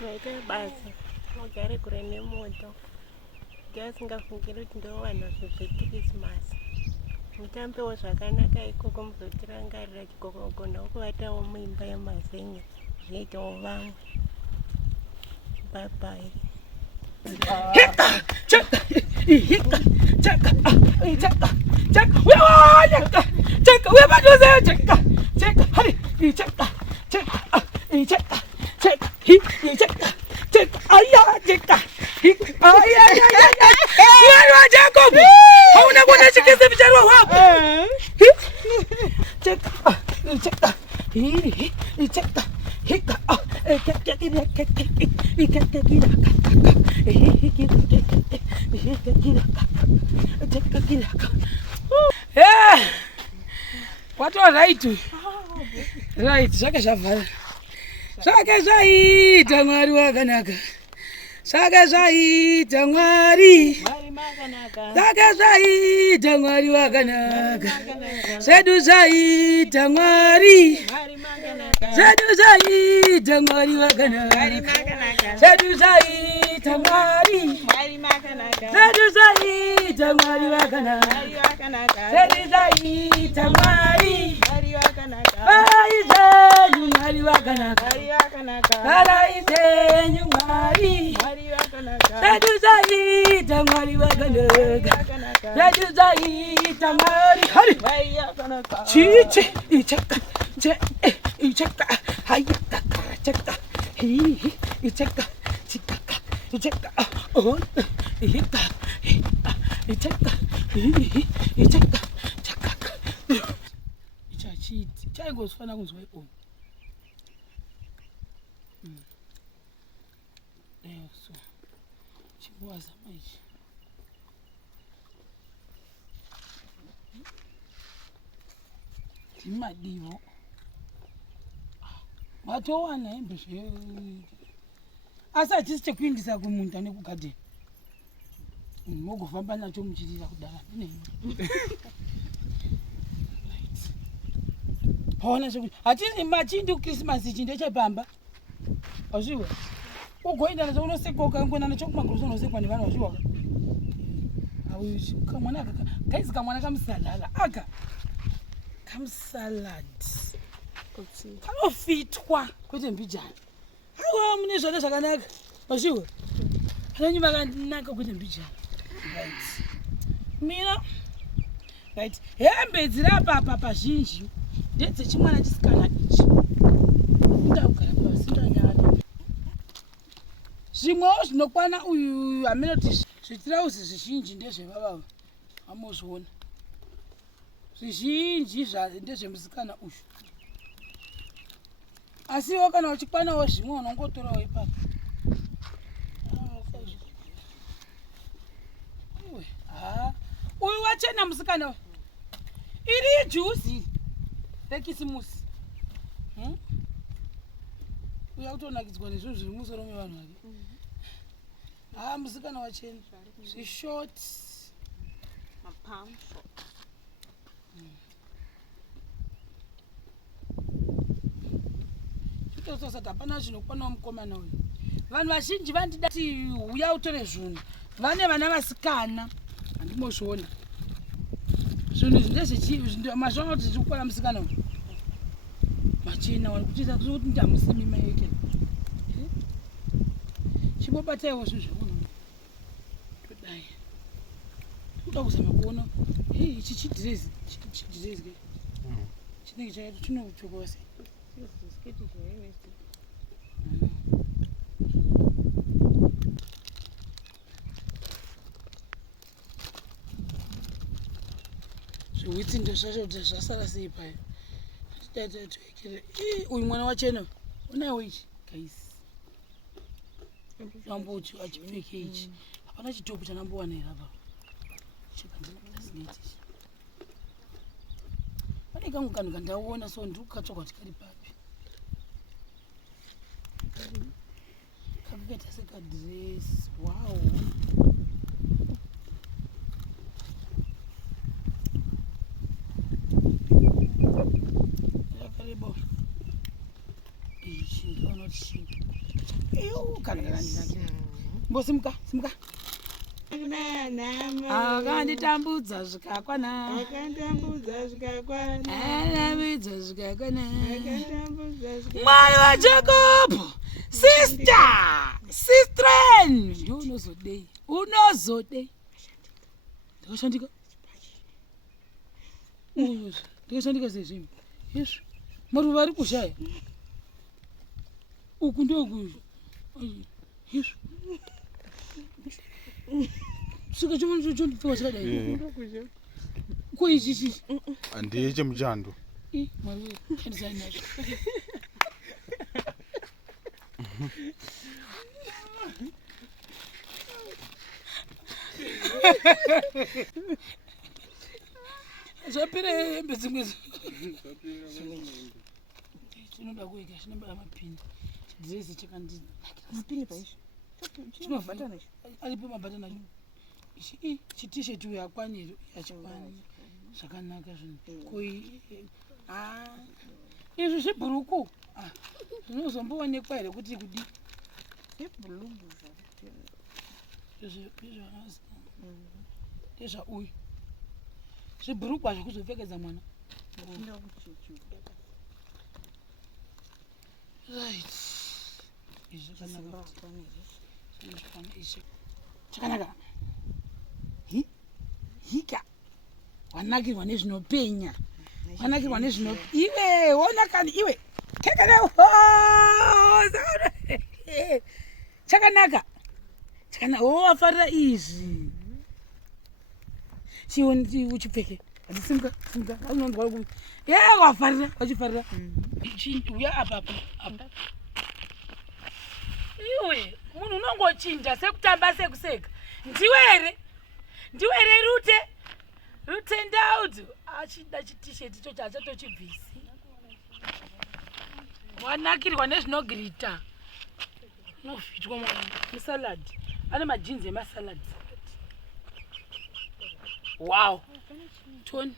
Vaite basa mugare kure nemoto ndoasingafungiri kuti ndovanhu zvezvekirismasi mutambewo zvakanaka ikoko muzotirangarira chigogona kuvatawo muimba yemazenye zvinoitawo vamwe bye. What was right? Right, Saka Shaval. Saka Zai, Tamari Waganaka. Saka Zai, Tamari. Saka Zai, Tamari Waganaka. Sedu Zai, Tamari. Sedu Zai, Tamari Waganaka. Sedu Zai, Tamari. Sedu Zai, Tamari Waganaka. Sedu Zai, Tamari. Mari wakanaka. Chaingosifana kunzwa ipo. So chiwaza manje. Timadivo. Watowana hembe zve. Asa chisi kuindisa kumuntu ane kugadeni. Mogofamba nacho muchirira kudara nene. Hona sokuti hatisi machindi Christmas chinde chepamba. Azviwa. Ugoenda nazo unosekoka ngona nacho kumagoroso unosekwa nevanhu azviwa. Awishi kamwana aka. Kaisi kamwana kamsalala aka. Kamsalad. Kuti kanofitwa kwete mbijana. Hawa mune zvona zvakanaka. Azviwa. Hanyu vakanaka kwete mbijana. Right. Mina. Right. Hembe dzirapa pazhinji. Ndedze chimwana chisikana ichi. Ndakugara pasi ndanyara. Zvimwewo zvinokwana uyu amenoti zvitirauzi zvizhinji ndezvevava. Amozviona. Zvizhinji ndezvemusikana uyu. Asiwo kana uchikwanawo zvimwe unongotorawo ipapo. Uyu wachena musikana. Iri juice. Rekisimusi. Uya kutonakidzwa nezvo zviri musoro mevanhu vake. Musikana wachena. Zvishort. Mapam short. Chitosasa tapana zvinokwana mukomana uyu. Vanhu vazhinji vandidati uya utore zvinhu. Vane vana vasikana. Handimozviona. Zvinhu ndezvechi mazvona kuti zvikukwana musikana uyu. Machena wanikuchita kuti ndamusimi mai yake. Chibobataiwo zvinhu zvaunhu. Todai. Kuda kuzama kuona. Ichi chidress ke. Chinenge chaita chinochoka sei. Sketi zvaye. Zvitsi ndezvacho kuti zvasara sei payo. Tatoekere. Uyu mwana wachena. Unawo ichi guys. Nambochi achipfeke ichi. Hapana chitopu chanambowana here apa. Chikandina sineti. Pane kangu kanhu kandaona so ndikukatsva kuti kari papi. Kakakaita sekadress. Wow. mbosimuka simuka akanditambudza zvikakwana anambidza zvikakwana mwari waJacob sistren ndio unozodei ndikashandika sezvimwe izvo maruva ari kushaya uku ndokuizvo izvo saka chondipiwa chakadai koichichichi handiye chemuchando mwari chandisai nazvo zvapera hembe dzimwe chinoda kuika chinobara mapini chidhirezi chakandinaripo mabhatani acho chitisheti uyo akwaniro achikwani zvakanaka zvinhu izvi zvibhuruku zvinozomboonekwa here kuti kudi ndezvauyu zvibhurukwa zvekuzopfekedza mwana right izvi chakanaka hika wanakirwa nezvinopenya wanakirwa iwe wonakani iwe chakanaka wafarira izvi chioni uchipfeke hatisimka wafarira wachifarira uya apa iwe munhu unongochinja sekutamba sekuseka ndiwere rute ndaudu achida chitisheti ichocho achatochibvisi wanakirwa nezvinogirita unovhitwa musaladi ane majinzi emasaladi wow toni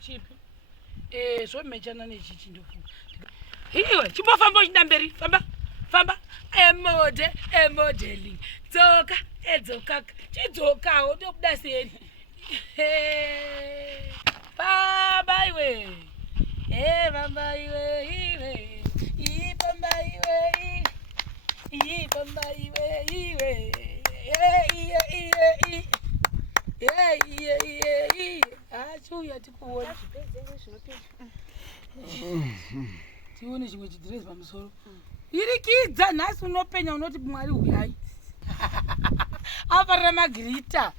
chipi zvomechana nechichi ndofunga iwe chimbofamba uchinda mberi famba emodeling dzoka edzokaka chidzokawo ndokuda seri famba iwe famba iwe achuya tikuona tione chimwe chidhirezi pamusoro irikidza nhasi unopenya unoti mwari uyai afarira magirita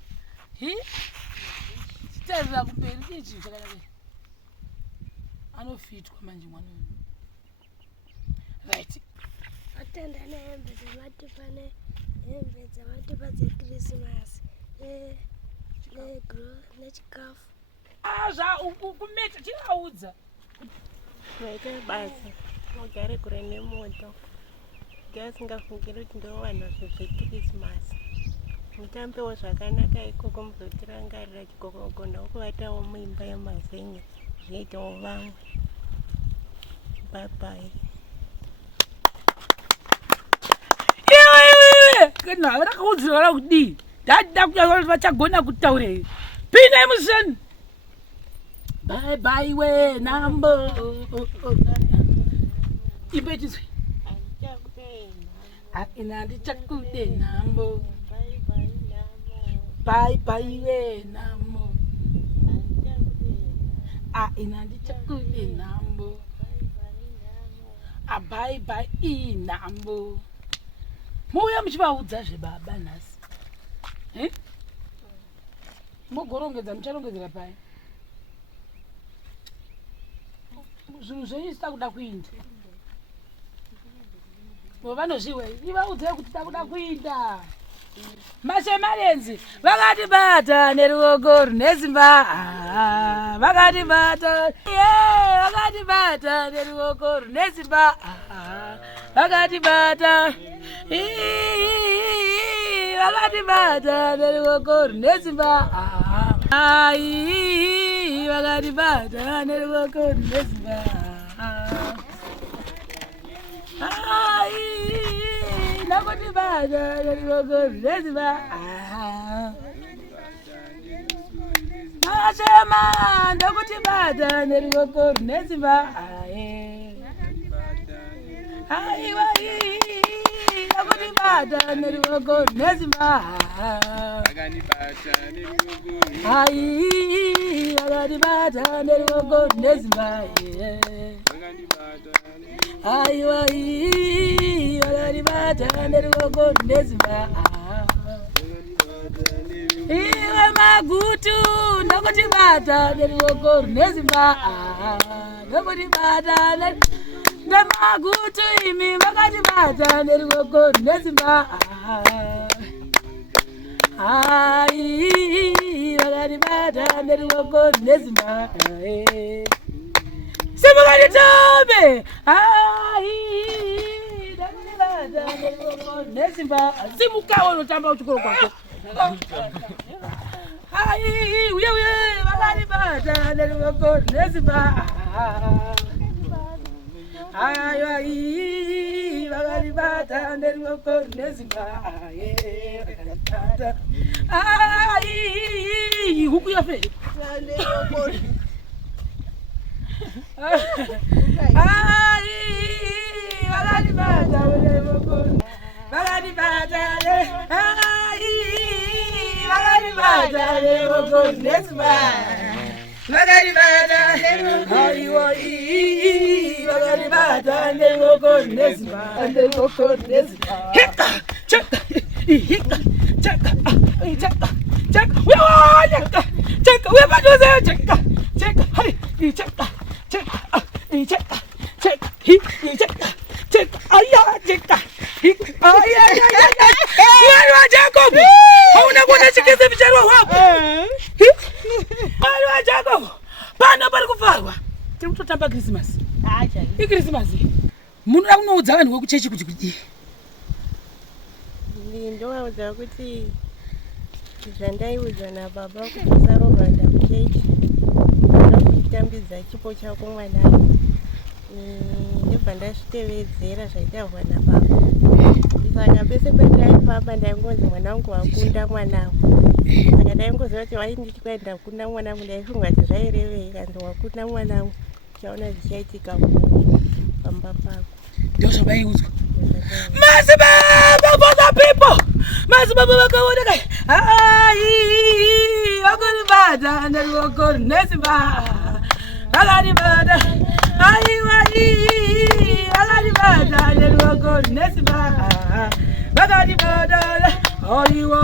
chitarira kumberi chichi chakanaka anofitwa manje mwana right atenda nehembe dzematipa dzekrisimasi nechikafu kumeta chiraudza vaite basa mugare kure nemoto ngeasingafungiri kuti ndo vanhu zvezvekrisimasi mutambewo zvakanaka ikoko muzotirangarira chigogona ukuvatawo muimba yemazenye zvinoitawo vamwe bye kana havakakudzira vara kudii dada kuya vachagona kutaura here pinda emuseni bye we nambo ibetiswe ina handichakude nambo bye we nambo ina handichakude nambo bye inambo mouya muchivaudza zvebaba nhasi mogorongedza mucharongedzera pai zvinhu zvenyu zvisina kuda kuinda vanozviwe ivaudzai kuti takuda kuinda mashemarenzi vakatibata neruoko rune simba vakatibata neruoko rune simba vakatibata neruoko rune simba vakatibata neruoko rune simba Ai, ndakuti bata nerivoko rinoziva. Mashema ndakuti bata nerivoko rinoziva. Aiwa ndakuti bata nerivoko rinoziva. Ai vakatibata nerivoko rinoziva. Aiwa vakatibata nerivoko rinoziva. Iwe magutu ndakutibata nerivoko rinoziva. Ndakutibata nemagutu imi vakatibata nerivoko rinoziva. Ai vakatibata nerivoko rinoziva. Simukatitobe. Ai ndakutibata nerivoko rinoziva. Simukawo unotamba uchikoro kwako. Ai uye vakatibata nerivoko rinoziva. Ai vakatibata nerivoko rinoziva. Ai huku yafe. Ai vakatibata nerivoko. Vakatibata vakatibata nerivoko rinoziva. Vakatibata aiwa vakatibata nerivoko rinoziva. Nerivoko rinoziva. Hika cheka hika cheka cheka cheka wewe cheka cheka wewe bado cheka cheka hai cheka cheka cheka cheka cheka cheka aya cheka aya wewe Jacob hauna kuona chikeze vicharo hapo wewe Jacob pana pali kufarwa tiri kutotamba Christmas. Acha hii Christmas munhu akunoudza vanhu wekuchechi kuti kudii. Ndinoudza kuti zvandaiudzwa nababa kuti sarovanda kuchechi ndakutambidza chipo chako mwanangu. Ndibva ndazvitevedzera zvaitaurwa nababa. Saka pese pandaifamba ndaingonzi mwanangu wakunda mwanangu. Saka ndaingoziva kuti wainditi kwaenda kunda mwanangu ndaifunga kuti zvairevei kanzi wakunda mwanangu. Chaona zvichaitika pamba pako. Ndio zvabaiudzwa. Mazibaba for the people. Mazibaba vakaoneka. Ai vakatibata nerivoko rinoziva. Vakatibata aiwa vakatibata nerivoko rinoziva. Vakatibata aiwa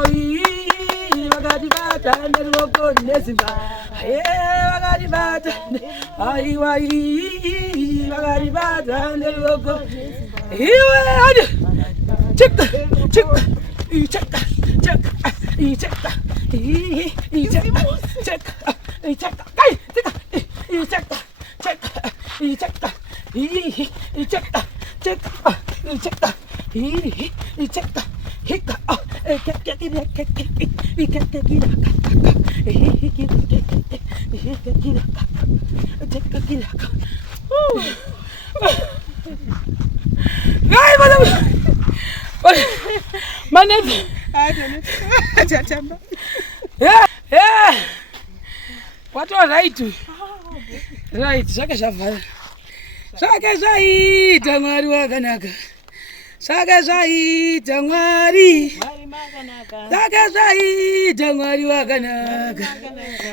vakatibata nerivoko rinoziva. Vakatibata aiwa vakatibata nerivoko. Iwe hadi cheka cheka cheka cheka cheka cheka cheka cheka kai cheka cheka cheka cheka cheka cheka cheka cheka hika Manete. Acha tamba. Yeah. What was right? Right, zvake zvavhala. Zvake zvaita Mwari wakanaka. Zvake zvaita Mwari. Zvake zvaita Mwari wakanaka.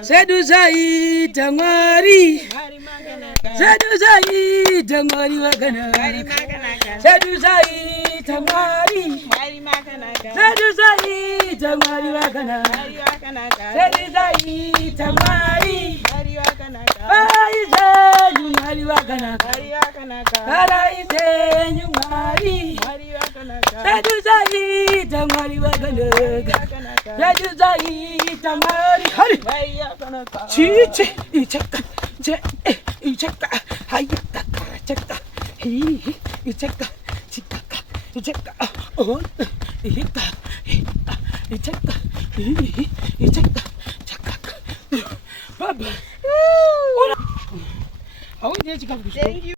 Zvedu zvaita Mwari. Zvedu zvaita Mwari wakanaka. Zvedu zvaita Mwari. Zvedu zvaita Mwari wakanaka. Zvedu zvaita Mwari. Ai zvenyu Mwari wakanaka. Ai zvenyu Mwari. Zvedu zvaita Mwari wakanaka. Zvedu zvaita Mwari. Hari. Chichi icheka.